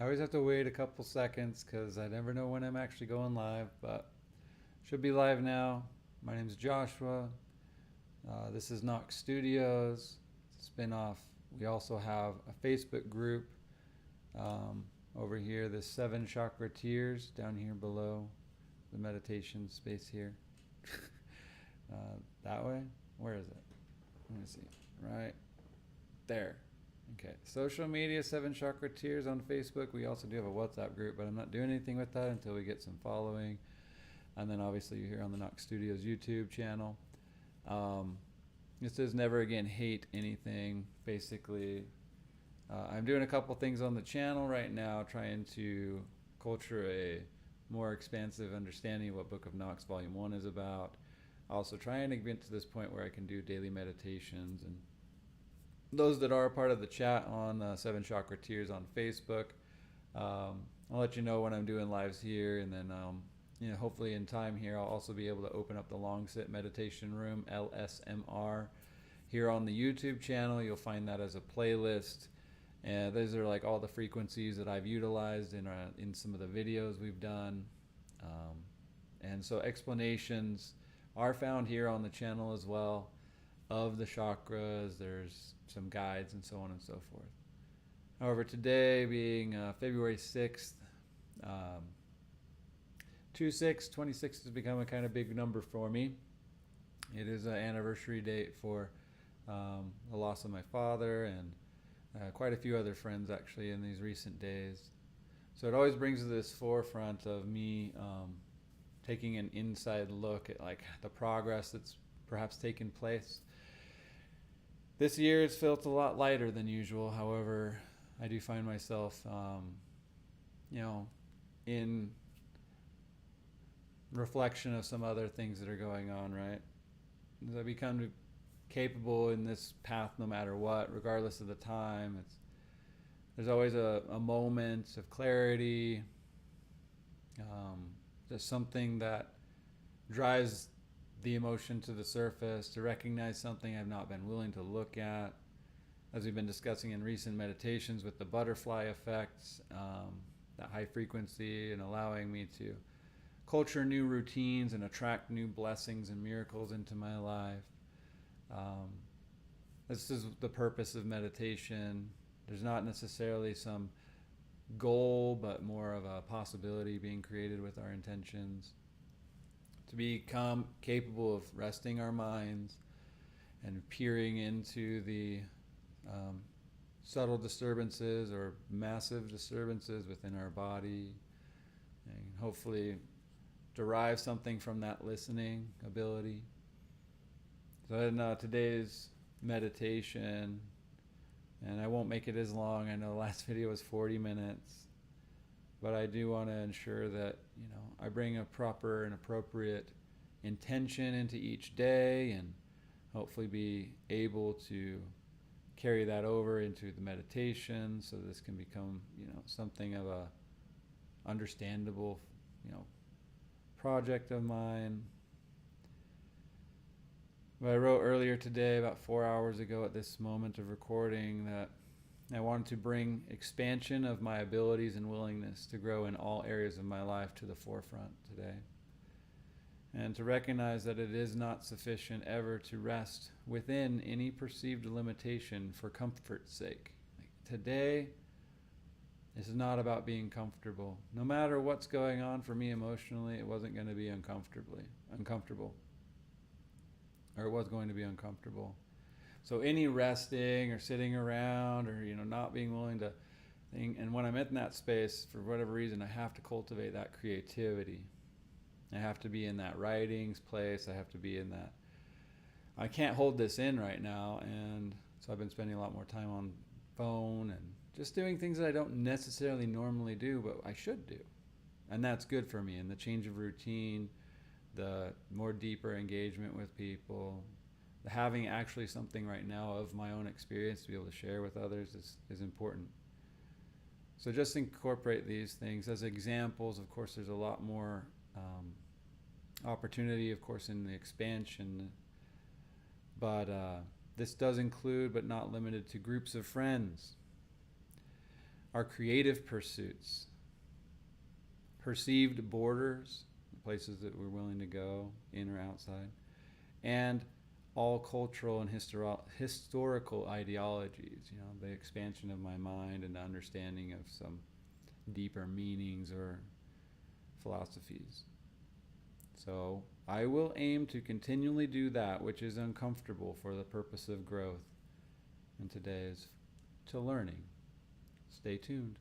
I always have to wait a couple seconds because I never know when I'm actually going live, but should be live now. My name is Joshua. This is Knox Studios, spin off. We also have a Facebook group over here, the 7 Chakra Tears down here below the meditation space here. That way? Where is it? Let me see. Right there. Okay. Social media, 7 Chakra Tears on Facebook. We also do have a WhatsApp group, but I'm not doing anything with that until we get some following. And then obviously you're here on the Knox Studios YouTube channel. It says never again hate anything. Basically, I'm doing a couple things on the channel right now, trying to culture a more expansive understanding of what Book of Knox Volume 1 is about. Also trying to get to this point where I can do daily meditations. And those that are a part of the chat on 7 Chakra Tears on Facebook, I'll let you know when I'm doing lives here, and then hopefully in time here I'll also be able to open up the long sit meditation room, LSMR, here on the YouTube channel. You'll find that as a playlist, and those are like all the frequencies that I've utilized in some of the videos we've done, and so explanations are found here on the channel as well of the chakras. There's some guides and so on and so forth. However, today being February 6th, 26 has become a kind of big number for me. It is an anniversary date for the loss of my father and quite a few other friends actually in these recent days. So it always brings to this forefront of me taking an inside look at like the progress that's perhaps taken place. This year it's felt a lot lighter than usual. However, I do find myself, in reflection of some other things that are going on, right? As I become capable in this path no matter what, regardless of the time, there's always a moment of clarity, just something that drives the emotion to the surface, to recognize something I've not been willing to look at, as we've been discussing in recent meditations with the butterfly effects, that high frequency, and allowing me to culture new routines and attract new blessings and miracles into my life. This is the purpose of meditation. There's not necessarily some goal, but more of a possibility being created with our intentions. To become capable of resting our minds and peering into the subtle disturbances or massive disturbances within our body, and hopefully derive something from that listening ability. So in today's meditation, and I won't make it as long, I know the last video was 40 minutes, but I do want to ensure that I bring a proper and appropriate intention into each day, and hopefully be able to carry that over into the meditation, so this can become something of a understandable project of mine. But I wrote earlier today, about 4 hours ago at this moment of recording, that I wanted to bring expansion of my abilities and willingness to grow in all areas of my life to the forefront today. And to recognize that it is not sufficient ever to rest within any perceived limitation for comfort's sake. Today, this is not about being comfortable. No matter what's going on for me emotionally, it wasn't going to be uncomfortable. Or it was going to be uncomfortable. So any resting or sitting around or not being willing to think, and when I'm in that space, for whatever reason, I have to cultivate that creativity. I have to be in that writings place. I have to be in that. I can't hold this in right now, and so I've been spending a lot more time on phone and just doing things that I don't necessarily normally do, but I should do. And that's good for me. And the change of routine, the more deeper engagement with people, the having actually something right now of my own experience to be able to share with others is important. So just incorporate these things as examples. Of course, there's a lot more opportunity, of course, in the expansion. But this does include, but not limited to, groups of friends. our creative pursuits, perceived borders, places that we're willing to go, in or outside, and all cultural and historical ideologies, the expansion of my mind and understanding of some deeper meanings or philosophies. So I will aim to continually do that which is uncomfortable for the purpose of growth. And today is to learning. Stay tuned.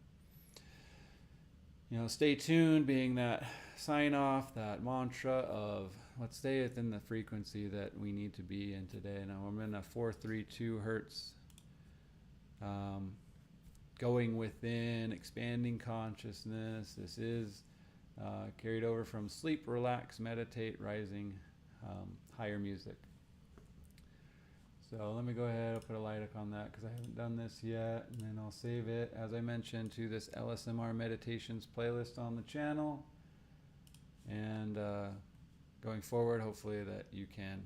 Stay tuned being that sign off, that mantra of let's stay within the frequency that we need to be in today. Now I'm in a 432 hertz, going within, expanding consciousness. This is carried over from sleep, relax, meditate, rising, higher music. So let me go ahead and put a light up on that because I haven't done this yet, and then I'll save it, as I mentioned, to this LSMR Meditations playlist on the channel. And going forward, hopefully that you can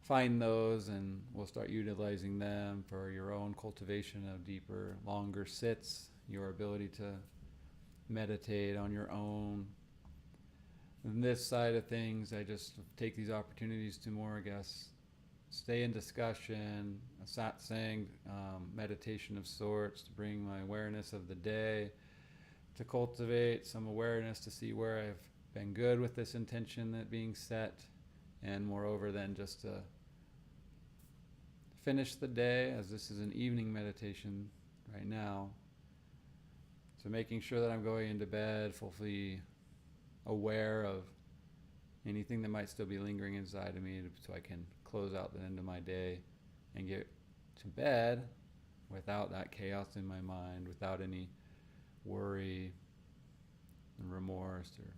find those, and we'll start utilizing them for your own cultivation of deeper, longer sits, your ability to meditate on your own. And this side of things, I just take these opportunities to more, I guess, stay in discussion, a satsang, meditation of sorts, to bring my awareness of the day, to cultivate some awareness, to see where I've been good with this intention that being set, and moreover then just to finish the day, as this is an evening meditation right now. So making sure that I'm going into bed fully aware of anything that might still be lingering inside of me, so I can close out the end of my day and get to bed without that chaos in my mind, without any worry and remorse or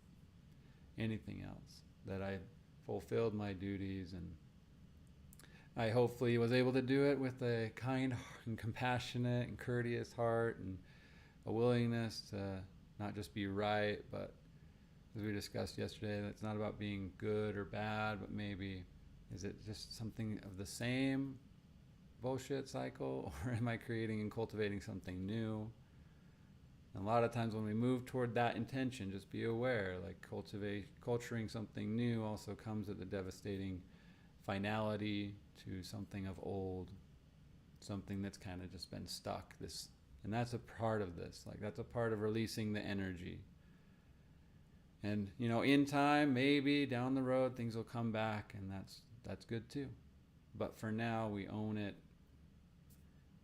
anything else, that I fulfilled my duties, and I hopefully was able to do it with a kind and compassionate and courteous heart, and a willingness to not just be right, but as we discussed yesterday, it's not about being good or bad, but maybe is it just something of the same bullshit cycle, or am I creating and cultivating something new? And a lot of times when we move toward that intention, just be aware, like culturing something new also comes with a devastating finality to something of old, something that's kind of just been stuck. And that's a part of this, like that's a part of releasing the energy. And in time, maybe down the road, things will come back, and that's good too. But for now, we own it.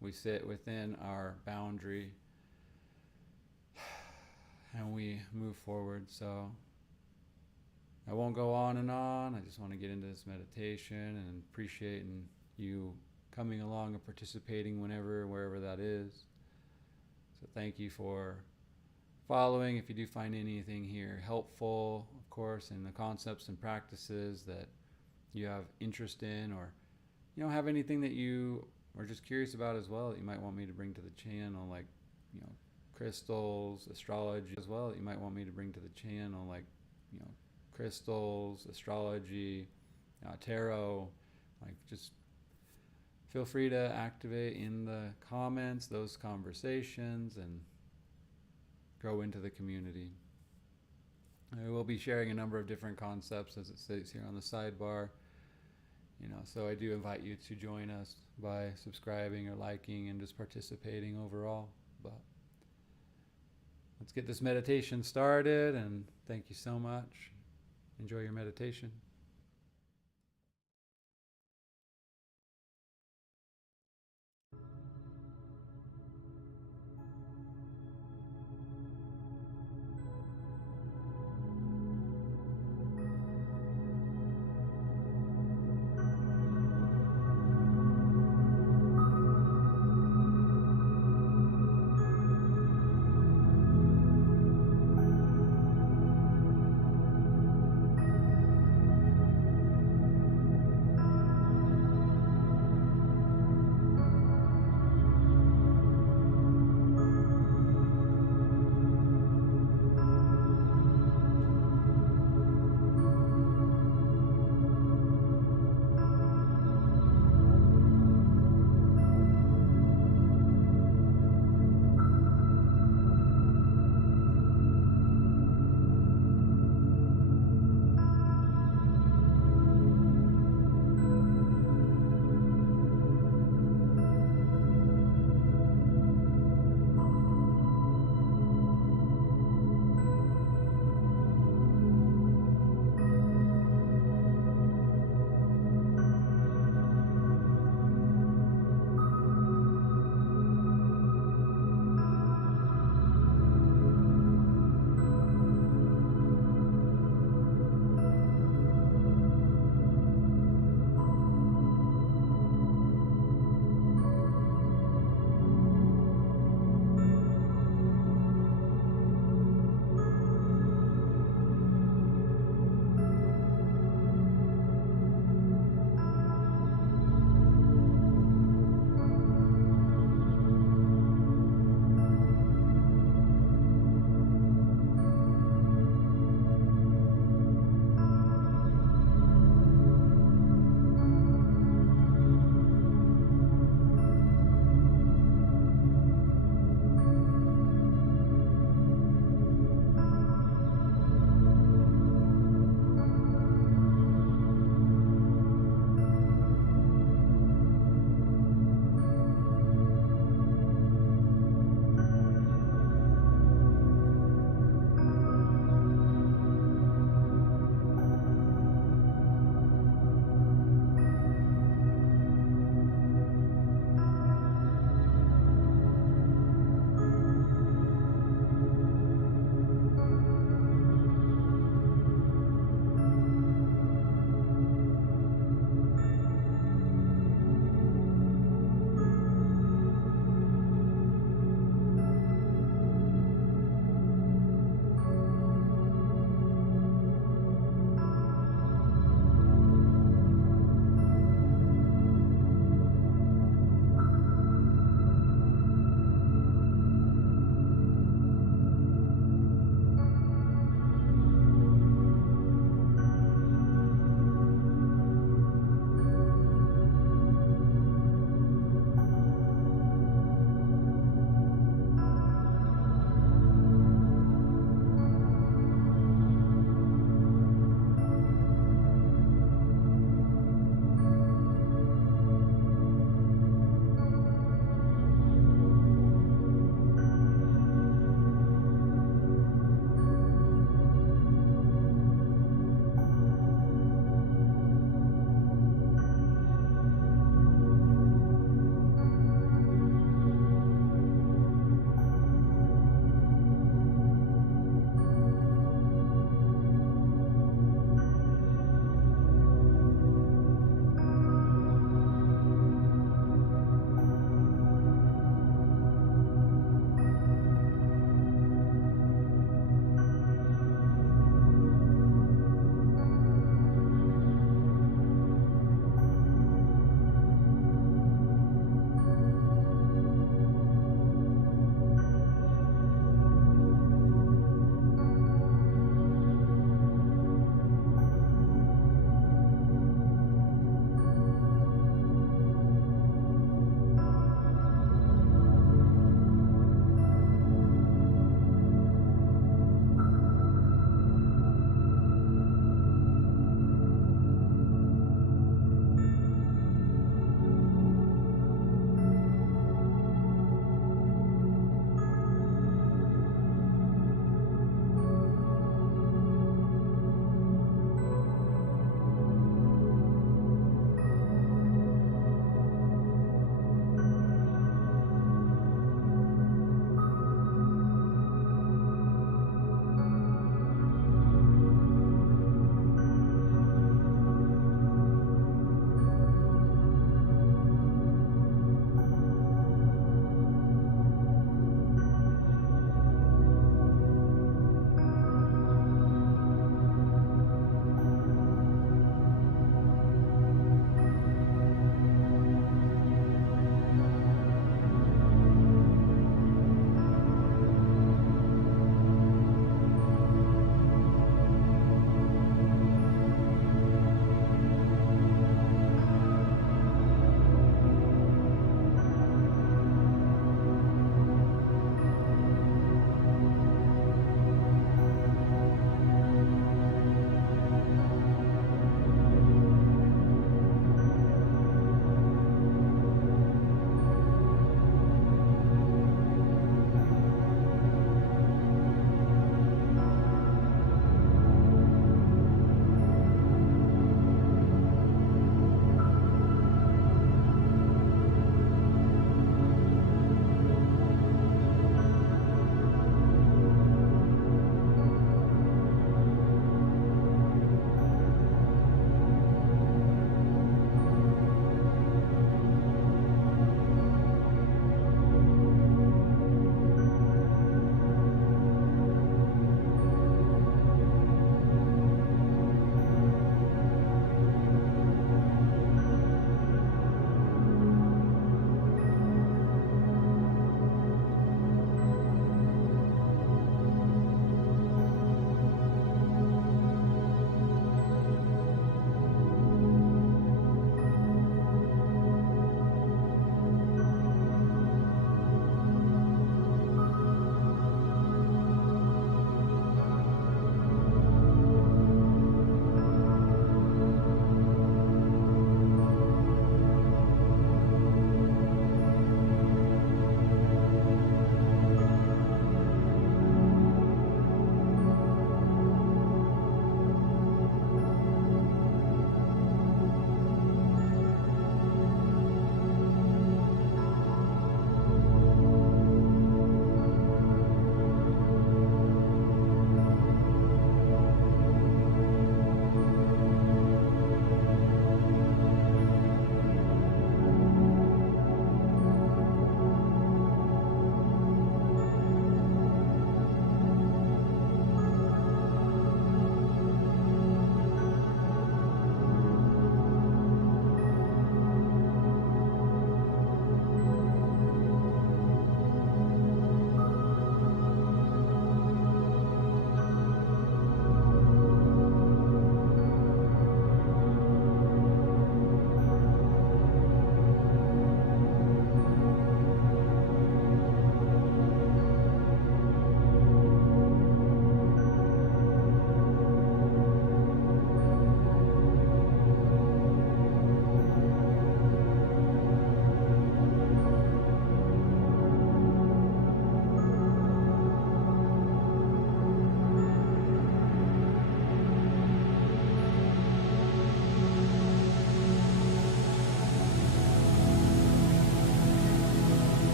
We sit within our boundary, and we move forward. So I won't go on and on. I just want to get into this meditation and appreciating you coming along and participating wherever that is. So thank you for following. If you do find anything here helpful, of course, in the concepts and practices that you have interest in, or have anything that you are just curious about as well that you might want me to bring to the channel, like crystals, astrology as well, that you might want me to bring to the channel, like crystals, astrology, tarot, like just feel free to activate in the comments those conversations and grow into the community. I will be sharing a number of different concepts, as it states here on the sidebar. So I do invite you to join us by subscribing or liking and just participating overall. But let's get this meditation started, and thank you so much. Enjoy your meditation.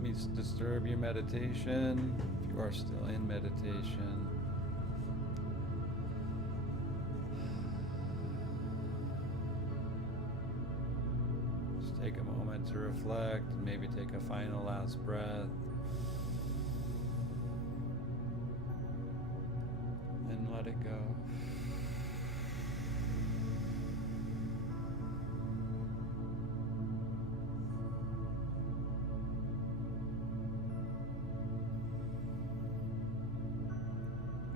let me disturb your meditation. If you are still in meditation, just take a moment to reflect and maybe take a final last breath. And let it go.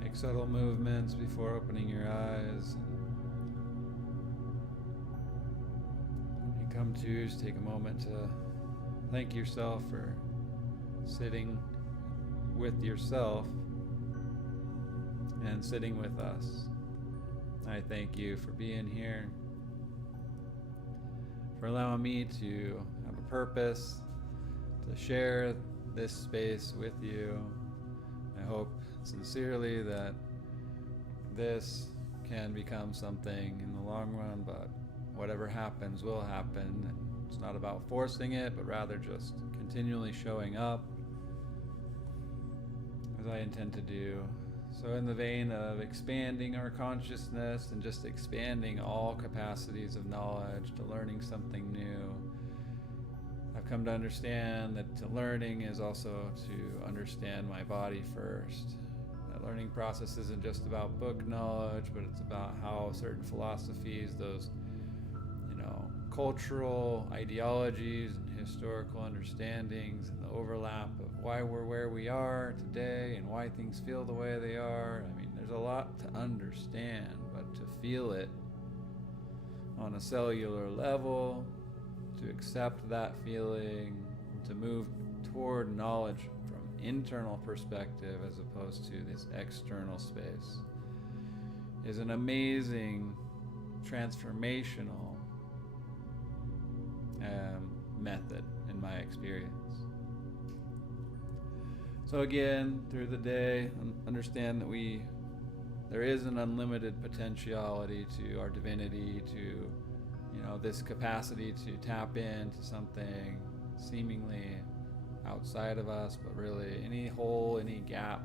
Make subtle movements before opening your eyes. When you come to, just take a moment to thank yourself for sitting with yourself and sitting with us. I thank you for being here, for allowing me to have a purpose, to share this space with you. I hope sincerely that this can become something in the long run, but whatever happens will happen. It's not about forcing it, but rather just continually showing up as I intend to do. So in the vein of expanding our consciousness and just expanding all capacities of knowledge to learning something new, I've come to understand that learning is also to understand my body first. That learning process isn't just about book knowledge, but it's about how certain philosophies, those, cultural ideologies and historical understandings and the overlap of why we're where we are today and why things feel the way they are. I mean, there's a lot to understand, but to feel it on a cellular level, to accept that feeling, to move toward knowledge from internal perspective as opposed to this external space, is an amazing transformational method in my experience. So again, through the day, understand that there is an unlimited potentiality to our divinity, to this capacity to tap into something seemingly outside of us, but really any hole, any gap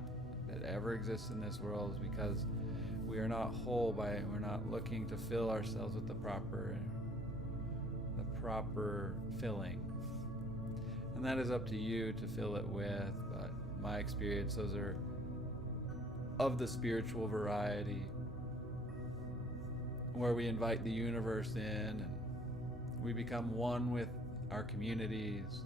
that ever exists in this world is because we are not whole we're not looking to fill ourselves with the proper filling. And that is up to you to fill it with, but my experience, those are of the spiritual variety, where we invite the universe in and we become one with our communities.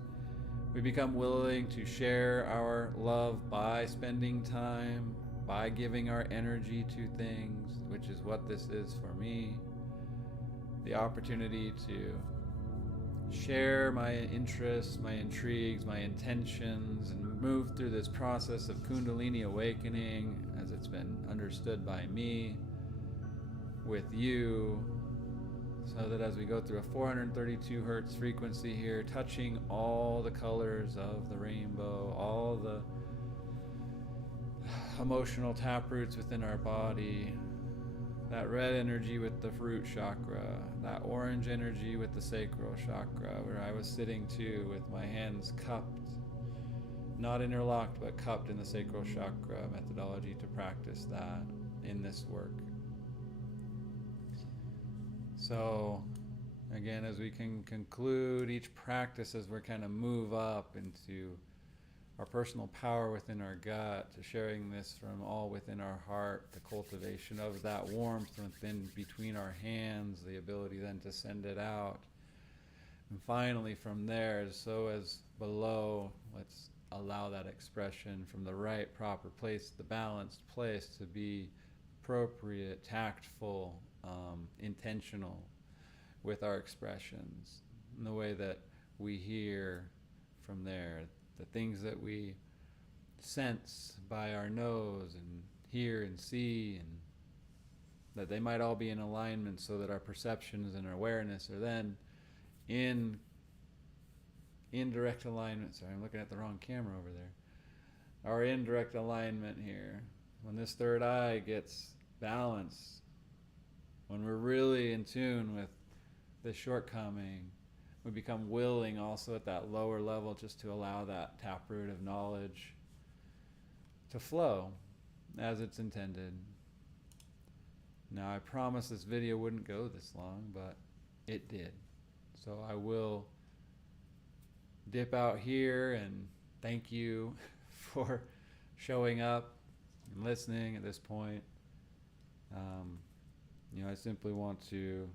We become willing to share our love by spending time, by giving our energy to things, which is what this is for me. The opportunity to share my interests, my intrigues, my intentions, and move through this process of Kundalini awakening as it's been understood by me with you, so that as we go through a 432 hertz frequency here, touching all the colors of the rainbow, all the emotional taproots within our body, that red energy with the root chakra, that orange energy with the sacral chakra, where I was sitting too with my hands cupped, not interlocked, but cupped in the sacral chakra methodology to practice that in this work. So again, as we can conclude each practice, as we're kind of move up into our personal power within our gut, to sharing this from all within our heart, the cultivation of that warmth within between our hands, the ability then to send it out. And finally from there, so as below, let's allow that expression from the right, proper place, the balanced place, to be appropriate, tactful, intentional with our expressions, in the way that we hear from there, the things that we sense by our nose and hear and see, and that they might all be in alignment so that our perceptions and our awareness are then in direct alignment. Sorry, I'm looking at the wrong camera over there. Our indirect alignment here, when this third eye gets balanced, when we're really in tune with this shortcoming, we become willing also at that lower level just to allow that taproot of knowledge to flow as it's intended. Now, I promised this video wouldn't go this long, but it did. So I will dip out here and thank you for showing up and listening at this point. I simply want to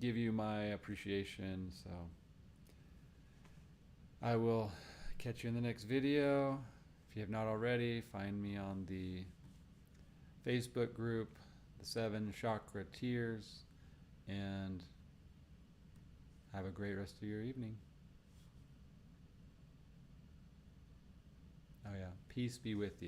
give you my appreciation. So I will catch you in the next video. If you have not already, find me on the Facebook group, the 7 Chakra Tears, and have a great rest of your evening. Oh yeah, peace be with you.